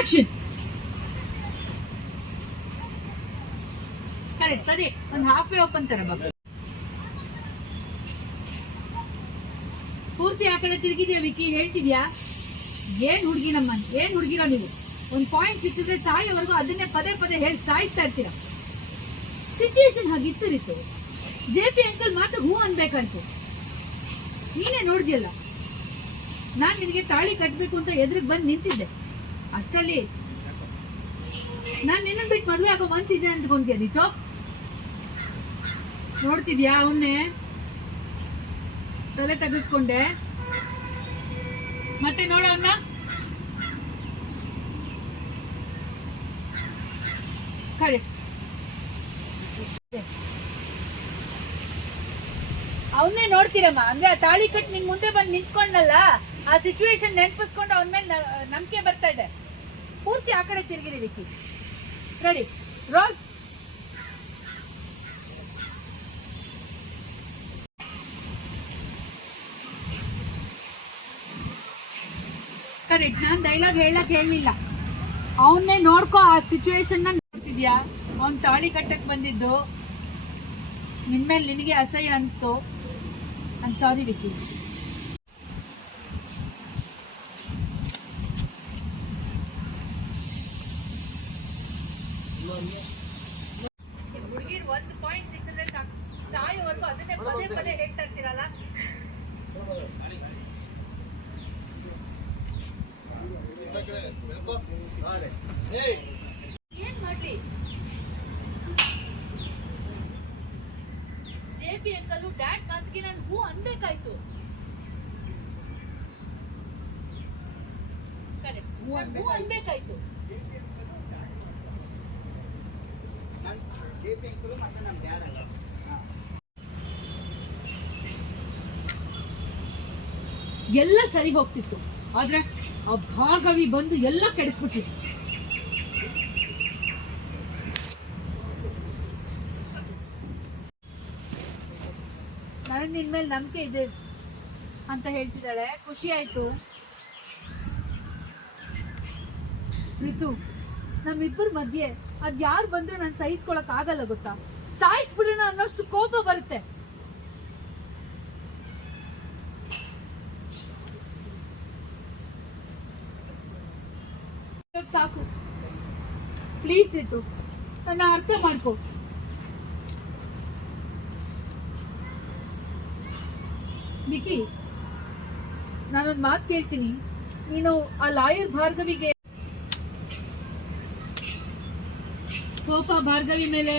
Action correct ಸರಿ. ಒಂದು half way open ತರ ಬಾ. ಪೂರ್ತಿ ಆ ಕಡೆ ತಿರುಗಿದ್ಯಾ ವಿಕಿ ಹೇಳ್ತಿದ್ಯಾ? ಏನ್ ಹುಡುಗಿ ನಮ್ಮ ಏನ್ ಹುಡುಗಿರೋ ನೀವು? ಒಂದ್ ಪಾಯಿಂಟ್ ಸಿಕ್ಕಿದ್ರೆ ಸಾಯೋವರೆಗೂ ಅದನ್ನೇ ಪದೇ ಪದೇ ಹೇಳಿ ಸಾಯ್ತಾ ಇರ್ತೀರಾ? ಸಿಚುವೇಶನ್ ಹಾಗಿತ್ತರಿತ್ತು ಜೆ ಪಿ ಅಂಕಲ್ ಮಾತು ಹೂ ಅನ್ಬೇಕಂತು. ನೀನೇ ನೋಡಿದ್ಯಲ್ಲ? ನಾನು ನಿನಗೆ ತಾಳಿ ಕಟ್ಟಬೇಕು ಅಂತ ಎದುರಿಗೆ ಬಂದು ನಿಂತಿದ್ದೆ. ಅಷ್ಟರಲ್ಲಿ ನಾನು ನಿನ್ನ ಬಿಟ್ಟು ಮದುವೆ ಆಗೋ ಮನ್ಸಿದೆ ಅಂದ್ಕೊಂತೀಯ ನೀತು ನೋಡ್ತಿದ್ಯಾ ಅವನ್ನೇ? ತಲೆ ತೆಗೆಸ್ಕೊಂಡೆ ಮತ್ತೆ ನೋಡೋ ಅಣ್ಣ ಕರೆ. ಅವನ್ನೇ ನೋಡ್ತೀರಮ್ಮ, ಅಂದ್ರೆ ಆ ತಾಳಿ ಕಟ್ ನಿನ್ ಮುಂದೆ ಬಂದು ನಿಂತ್ಕೊಂಡಲ್ಲ, ಆ ಸಿಚುವೇಶನ್ ನೆನಪಿಸ್ಕೊಂಡು ಅವನ ಮೇಲೆ ನಂಬಿಕೆ ಬರ್ತಾ ಇದೆ. ಪೂರ್ತಿ ಆ ಕಡೆ ತಿರುಗಿರಿ ವಿಕ್ಕಿ. ರೆಡಿ ರೋಲ್ ಕರೆಕ್ಟ್ ನಾನು ಡೈಲಾಗ್ ಹೇಳಕ್ ಹೇಳಲಿಲ್ಲ. ಅವನ್ನೇ ನೋಡ್ಕೋ, ಆ ಸಿಚುವೇಶನ್ ನೋಡ್ತಿದ್ಯಾ? ಅವ್ನ್ ತಾಳಿ ಕಟ್ಟಕ್ ಬಂದಿದ್ದು. ನಿನ್ಮೇಲೆ ನಿನಗೆ ಅಸಹ್ಯ ಅನಿಸ್ತು. ಐ ಸಾರಿ ವಿಕ್ಕಿ ಹುಡುಗಿರ್ ಒಂದು ಪಾಯಿಂಟ್ ಸಿಕ್ಕಿದ್ರೆ ಸಾಕು ಸಾಯೋವರೆಗೂ ಅದನ್ನೇ ಪದೇ ಪದೇ ಹೇಳ್ತಾ ಇರ್ತೀರಲ್ಲ? ಏನ್ ಮಾಡ್ಲಿ? ಜೆ ಪಿ ಅಂಕಲ್ ಡ್ಯಾಡ್ ಮಾತಿಗೆ ನಾನು ಹೂ ಅನ್ಬೇಕಾಯ್ತು. ಹೂ ಅನ್ಬೇಕಾಯ್ತು. ಎಲ್ಲ ಸರಿ ಹೋಗ್ತಿತ್ತು. ಆದ್ರೆ ಆ ಭಾಗವಿ ಬಂದು ಎಲ್ಲ ಕೆಡಿಸ್ಬಿಟ್ಟಿತ್ತು ನನಗೆ ನಿನ್ ಮೇಲೆ ನಂಬಿಕೆ ಇದೆ ಅಂತ ಹೇಳ್ತಿದ್ದಾಳೆ. ಖುಷಿ ಆಯ್ತು. ಋತು ನಮ್ಮಿಬ್ಬರ ಮಧ್ಯೆ ಅದ್ ಯಾರು ಬಂದ್ರೆ ನಾನು ಸಹಿಸ್ಕೊಳಕ್ ಆಗಲ್ಲ ಗೊತ್ತಾ? ಸಾಯಿಸ್ಬಿಡೋಣ ಅನ್ನೋಷ್ಟು ಕೋಪ ಬರುತ್ತೆ. ಸಾಕು. ಪ್ಲೀಸ್ ಇತ್ತು ನನ್ನ ಅರ್ಥ ಮಾಡ್ಕೋ. ವಿಕಿ, ನಾನೊಂದು ಮಾತು ಕೇಳ್ತೀನಿ. ನೀನು ಆ ಲಾಯರ್ ಭಾರ್ಗವಿಗೆ ಕೋಪ ಭಾರ್ಗವಿ ಮೇಲೆ